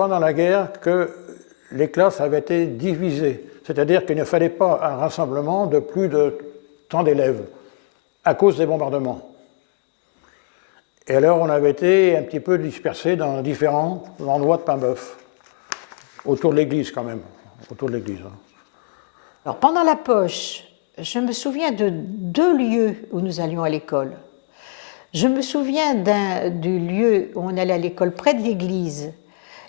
pendant la guerre que les classes avaient été divisées. C'est-à-dire qu'il ne fallait pas un rassemblement de plus de tant d'élèves à cause des bombardements. Et alors on avait été un petit peu dispersés dans différents endroits de Paimboeuf, autour de l'église quand même, autour de l'église. Alors pendant la poche, je me souviens de 2 lieux où nous allions à l'école. Je me souviens du lieu où on allait à l'école près de l'église.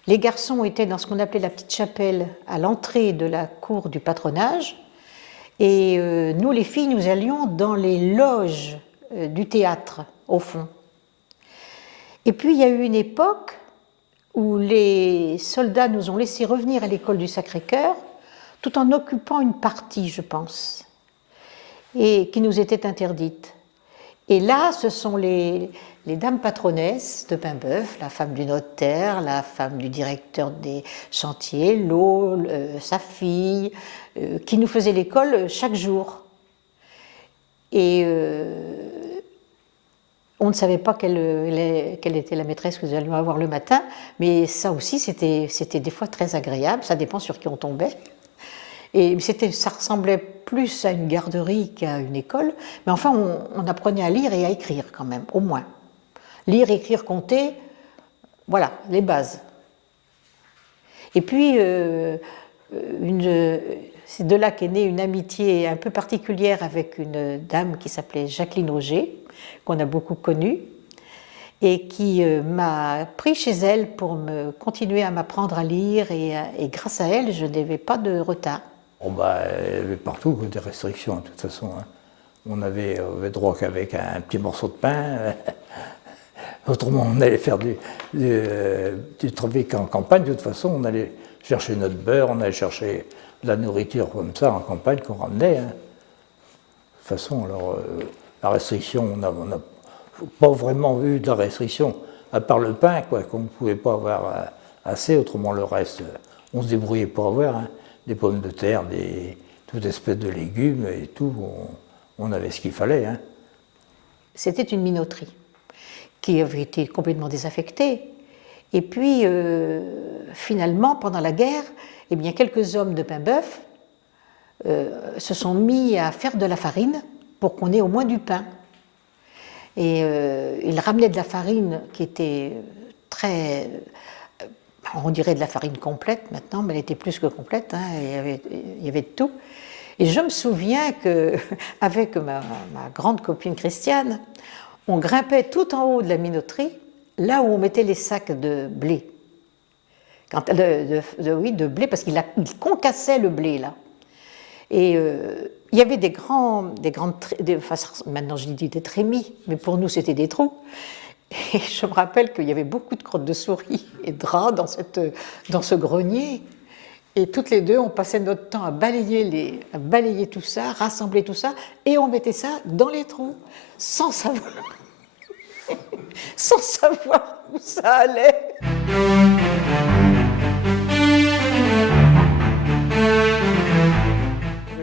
Les garçons étaient dans ce qu'on appelait la petite chapelle à l'entrée de la cour du patronage. Et nous, les filles, nous allions dans les loges du théâtre, au fond. Et puis, il y a eu une époque où les soldats nous ont laissé revenir à l'école du Sacré-Cœur, tout en occupant une partie, je pense, et qui nous était interdite. Et là, ce sont les dames patronesses de Paimboeuf, la femme du notaire, la femme du directeur des chantiers, l'eau, sa fille, qui nous faisaient l'école chaque jour. Et on ne savait pas quelle était la maîtresse que nous allions avoir le matin, mais ça aussi, c'était des fois très agréable, ça dépend sur qui on tombait. Et ça ressemblait plus à une garderie qu'à une école, mais enfin, on apprenait à lire et à écrire quand même, au moins. Lire, écrire, compter, voilà, les bases. Et puis, c'est de là qu'est née une amitié un peu particulière avec une dame qui s'appelait Jacqueline Auger, qu'on a beaucoup connue, et qui m'a pris chez elle pour continuer à m'apprendre à lire, et grâce à elle, je n'avais pas de retard. Oh bah, il y avait partout des restrictions, de toute façon. Hein. On avait droit qu'avec un petit morceau de pain. Autrement, on allait faire du travail en campagne. De toute façon, on allait chercher notre beurre, on allait chercher de la nourriture comme ça en campagne qu'on ramenait. Hein. De toute façon, alors, la restriction, on n'a pas vraiment vu de la restriction, à part le pain, quoi, qu'on ne pouvait pas avoir assez. Autrement, le reste, on se débrouillait pour avoir. Hein. Des pommes de terre, toute espèce de légumes et tout, on avait ce qu'il fallait. Hein. C'était une minoterie qui avait été complètement désaffectée. Et puis, finalement, pendant la guerre, eh bien, quelques hommes de Paimboeuf se sont mis à faire de la farine pour qu'on ait au moins du pain. Et ils ramenaient de la farine qui était très... on dirait de la farine complète maintenant, mais elle était plus que complète, hein, il y avait de tout. Et je me souviens qu'avec ma grande copine Christiane, on grimpait tout en haut de la minoterie, là où on mettait les sacs de blé. De blé, parce qu'il concassait le blé, là. Et il y avait des grandes... maintenant je dis des trémies, mais pour nous c'était des trous. Et je me rappelle qu'il y avait beaucoup de crottes de souris et de rats dans ce grenier. Et toutes les deux, on passait notre temps à balayer tout ça, rassembler tout ça, et on mettait ça dans les trous, sans savoir où ça allait.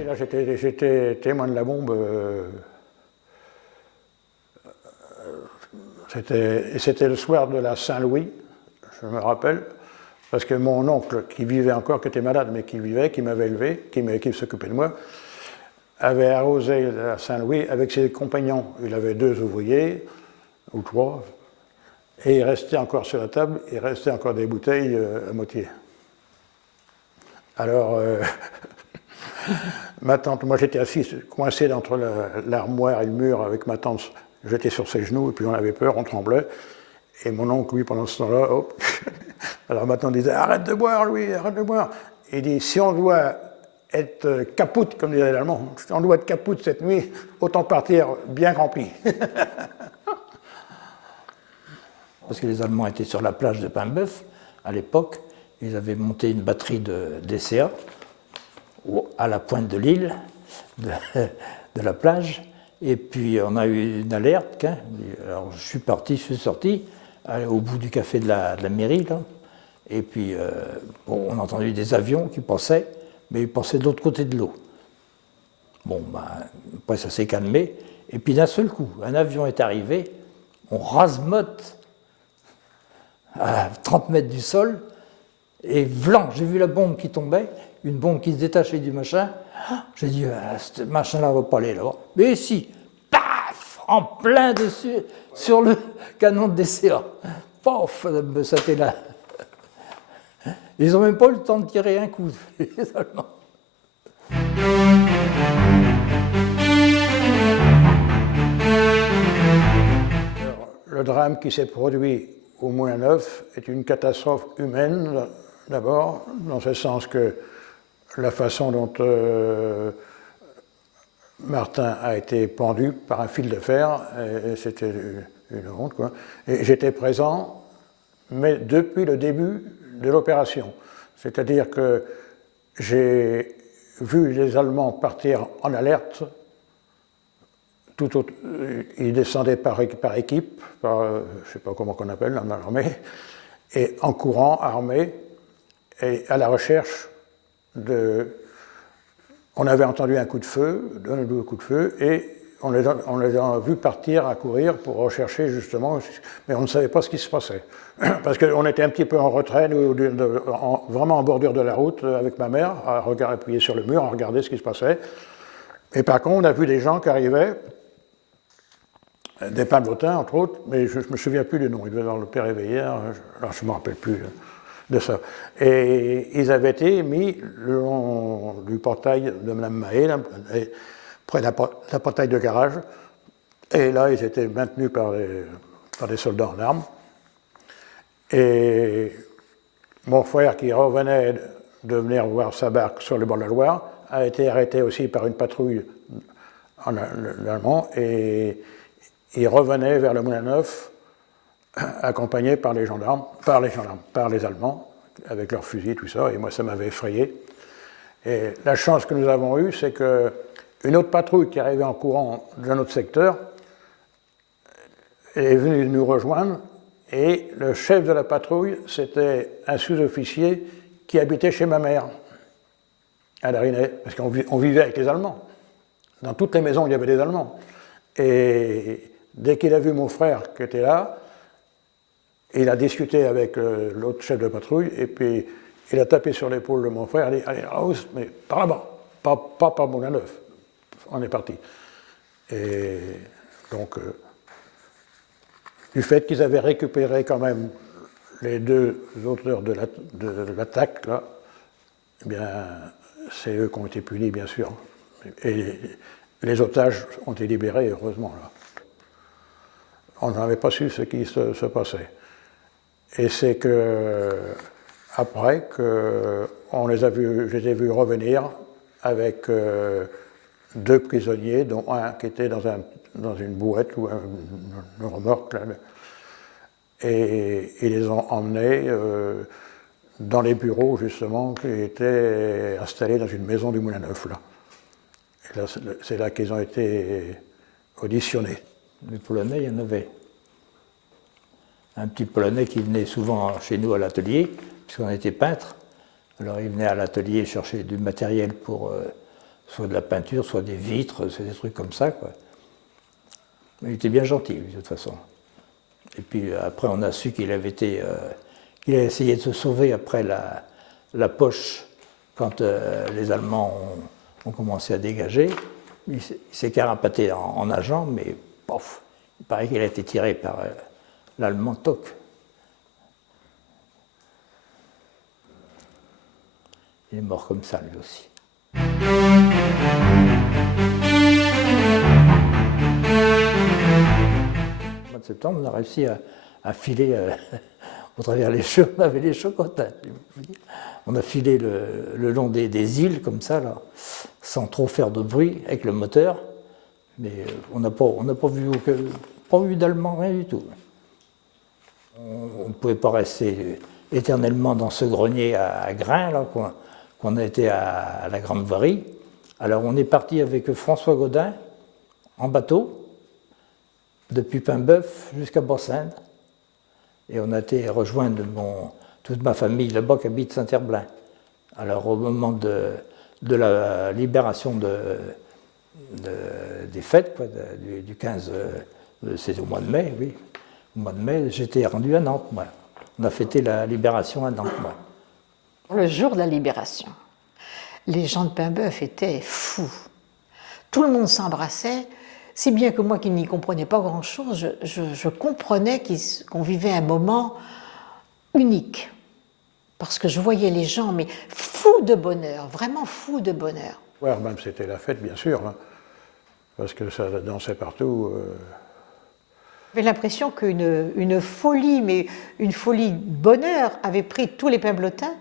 Et là, j'étais témoin de la bombe. C'était le soir de la Saint-Louis, je me rappelle, parce que mon oncle, qui vivait encore, qui était malade, mais qui vivait, qui m'avait élevé, qui s'occupait de moi, avait arrosé la Saint-Louis avec ses compagnons. Il avait 2 ouvriers, ou 3, et il restait encore sur la table, il restait encore des bouteilles à moitié. Alors, ma tante, moi j'étais assis, coincé entre l'armoire et le mur avec ma tante. J'étais sur ses genoux, et puis on avait peur, on tremblait. Et mon oncle, lui, pendant ce temps-là, hop. Alors ma tante disait, arrête de boire, Louis, arrête de boire. Il dit, si on doit être capoute, comme disait l'Allemand, si on doit être capoute cette nuit, autant partir bien rempli. Parce que les Allemands étaient sur la plage de Paimboeuf, à l'époque. Ils avaient monté une batterie d'ECA à la pointe de l'île, de la plage. Et puis on a eu une alerte. Hein. Alors je suis sorti au bout du café de la mairie. Là. Et puis on a entendu des avions qui passaient, mais ils passaient de l'autre côté de l'eau. Bon, après ça s'est calmé. Et puis d'un seul coup, un avion est arrivé, on rase-motte à 30 mètres du sol, Et vlan, j'ai vu la bombe qui tombait, une bombe qui se détachait du machin. J'ai dit, ce machin-là ne va pas aller là-bas. Mais si, paf, en plein dessus, sur le canon de DCA. Paf, c'était là. Ils n'ont même pas eu le temps de tirer un coup, les Allemands. Alors, le drame qui s'est produit au Moulin Neuf est une catastrophe humaine, d'abord, dans ce sens que la façon dont Martin a été pendu par un fil de fer, c'était une honte, quoi. Et j'étais présent, mais depuis le début de l'opération. C'est-à-dire que j'ai vu les Allemands partir en alerte. Ils descendaient par équipe, je ne sais pas comment on appelle, dans l'armée, et en courant, armés, et à la recherche de... On avait entendu un coup de feu, un double coup de feu, et on les a vus partir à courir pour rechercher justement, mais on ne savait pas ce qui se passait. Parce qu'on était un petit peu en retrait, vraiment en bordure de la route, avec ma mère, à appuyer sur le mur, à regarder ce qui se passait. Et par contre, on a vu des gens qui arrivaient, des palmotins entre autres, mais je ne me souviens plus du nom, il devait avoir le père Éveillère, alors je ne me rappelle plus de ça. Et ils avaient été mis le long du portail de Mme Mahé, près de la portail de garage, et là ils étaient maintenus par des soldats en armes. Et mon frère, qui revenait de venir voir sa barque sur le bord de la Loire, a été arrêté aussi par une patrouille allemand, et il revenait vers le Moulin Neuf, accompagné par les gendarmes, par les Allemands, avec leurs fusils, tout ça, et moi ça m'avait effrayé. Et la chance que nous avons eue, c'est qu'une autre patrouille qui arrivait en courant d'un autre secteur est venue nous rejoindre, et le chef de la patrouille, c'était un sous-officier qui habitait chez ma mère, à Darinay, parce qu'on vivait avec les Allemands. Dans toutes les maisons, il y avait des Allemands. Et dès qu'il a vu mon frère qui était là, il a discuté avec l'autre chef de patrouille, et puis il a tapé sur l'épaule de mon frère, il a dit « Allez, Raoult, mais par là-bas, pas par Moulin Neuf. » On est parti. Et donc, du fait qu'ils avaient récupéré quand même les deux auteurs de l'attaque, là, eh bien, c'est eux qui ont été punis, bien sûr. Et les otages ont été libérés, heureusement, là. On n'avait pas su ce qui se passait. Et c'est que après je les ai vus revenir avec deux prisonniers, dont un qui était dans une bouette ou une remorque, là, et ils les ont emmenés dans les bureaux, justement, qui étaient installés dans une maison du Moulin Neuf, là. Et là, c'est là qu'ils ont été auditionnés. Les Polonais, il y en avait. Un petit Polonais qui venait souvent chez nous à l'atelier, puisqu'on était peintre. Alors il venait à l'atelier chercher du matériel pour soit de la peinture, soit des vitres, c'est des trucs comme ça, quoi. Mais il était bien gentil, de toute façon. Et puis après, on a su qu'il avait essayé de se sauver après la poche quand les Allemands ont commencé à dégager. Il s'est carapaté en nageant, mais pof, il paraît qu'il a été tiré par l'Allemand Toc. Il est mort comme ça, lui aussi. Au mois de septembre, on a réussi à filer au travers les cheveux. On avait les chocotins. On a filé le long des îles, comme ça, là, sans trop faire de bruit, avec le moteur. Mais on n'a pas vu d'Allemands, rien du tout. On ne pouvait pas rester éternellement dans ce grenier à grains, là, qu'on a été à la Grande Varie. Alors on est parti avec François Godin, en bateau, depuis Paimboeuf jusqu'à Bossende. Et on a été rejoindre toute ma famille là-bas qui habite Saint-Herblain. Alors au moment de la libération des fêtes, quoi, du 15, c'est au mois de mai, oui. Au mois de mai, j'étais rendu à Nantes, moi. On a fêté la libération à Nantes, moi. Le jour de la libération, les gens de Paimboeuf étaient fous. Tout le monde s'embrassait, si bien que moi qui n'y comprenais pas grand-chose, je comprenais qu'on vivait un moment unique. Parce que je voyais les gens, mais fous de bonheur, vraiment fous de bonheur. Ouais, même c'était la fête, bien sûr, hein, parce que ça dansait partout. J'avais l'impression qu'une folie, mais une folie de bonheur, avait pris tous les Pimblotins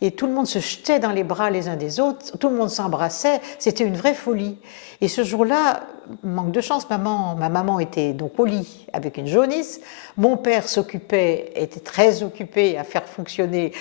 et tout le monde se jetait dans les bras les uns des autres, tout le monde s'embrassait, c'était une vraie folie. Et ce jour-là, manque de chance, ma maman était donc au lit avec une jaunisse, mon père était très occupé à faire fonctionner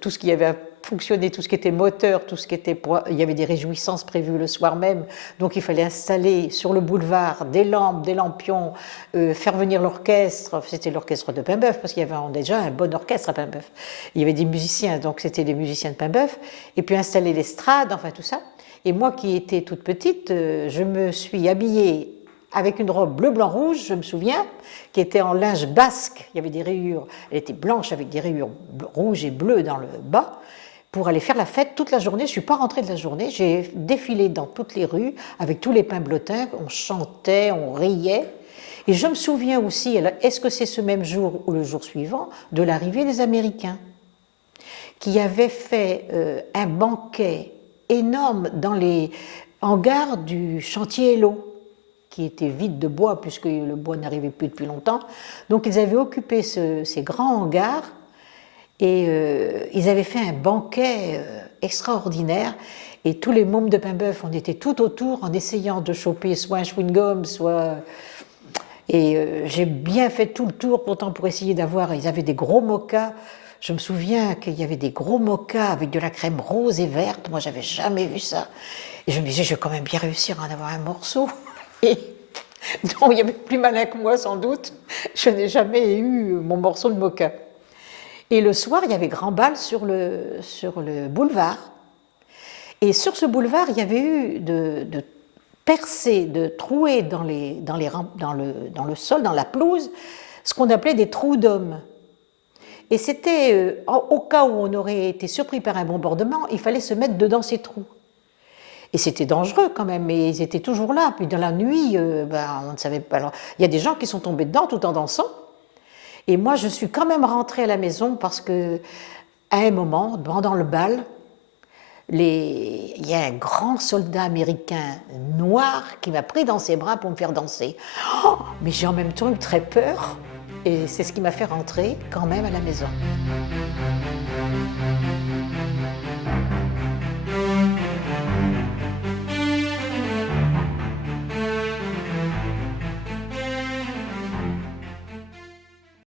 tout ce qui avait à fonctionner, tout ce qui était moteur, tout ce qui était... Il y avait des réjouissances prévues le soir même, donc il fallait installer sur le boulevard des lampes, des lampions, faire venir l'orchestre, c'était l'orchestre de Paimboeuf, parce qu'il y avait déjà un bon orchestre à Paimboeuf. Il y avait des musiciens, donc c'était des musiciens de Paimboeuf, et puis installer l'estrade, enfin tout ça. Et moi qui étais toute petite, je me suis habillée avec une robe bleu, blanc, rouge, je me souviens, qui était en linge basque, il y avait des rayures, elle était blanche avec des rayures rouges et bleues dans le bas, pour aller faire la fête toute la journée. Je ne suis pas rentrée de la journée, j'ai défilé dans toutes les rues avec tous les Pimblotins, on chantait, on riait. Et je me souviens aussi, est-ce que c'est ce même jour ou le jour suivant, de l'arrivée des Américains, qui avaient fait un banquet énorme dans les hangars du chantier Hello, qui était vide de bois puisque le bois n'arrivait plus depuis longtemps. Donc ils avaient occupé ces grands hangars et ils avaient fait un banquet extraordinaire. Et tous les mômes de Paimboeuf, on était tout autour en essayant de choper soit un chewing-gum, soit... Et j'ai bien fait tout le tour pourtant pour essayer d'avoir... Ils avaient des gros mochas. Je me souviens qu'il y avait des gros mochas avec de la crème rose et verte. Moi, j'avais jamais vu ça. Et je me disais, je vais quand même bien réussir à en avoir un morceau. Et donc, il y avait plus malin que moi, sans doute. Je n'ai jamais eu mon morceau de mocha. Et le soir, il y avait grand bal sur le boulevard. Et sur ce boulevard, il y avait eu de percées, de trouées dans le sol, dans la pelouse, ce qu'on appelait des trous d'hommes. Et c'était, au cas où on aurait été surpris par un bombardement, il fallait se mettre dedans ces trous. Et c'était dangereux quand même, mais ils étaient toujours là. Puis dans la nuit, on ne savait pas. Alors, il y a des gens qui sont tombés dedans tout en dansant. Et moi, je suis quand même rentrée à la maison parce que, à un moment, pendant le bal, il y a un grand soldat américain noir qui m'a pris dans ses bras pour me faire danser. Oh, mais j'ai en même temps eu très peur. Et c'est ce qui m'a fait rentrer quand même à la maison.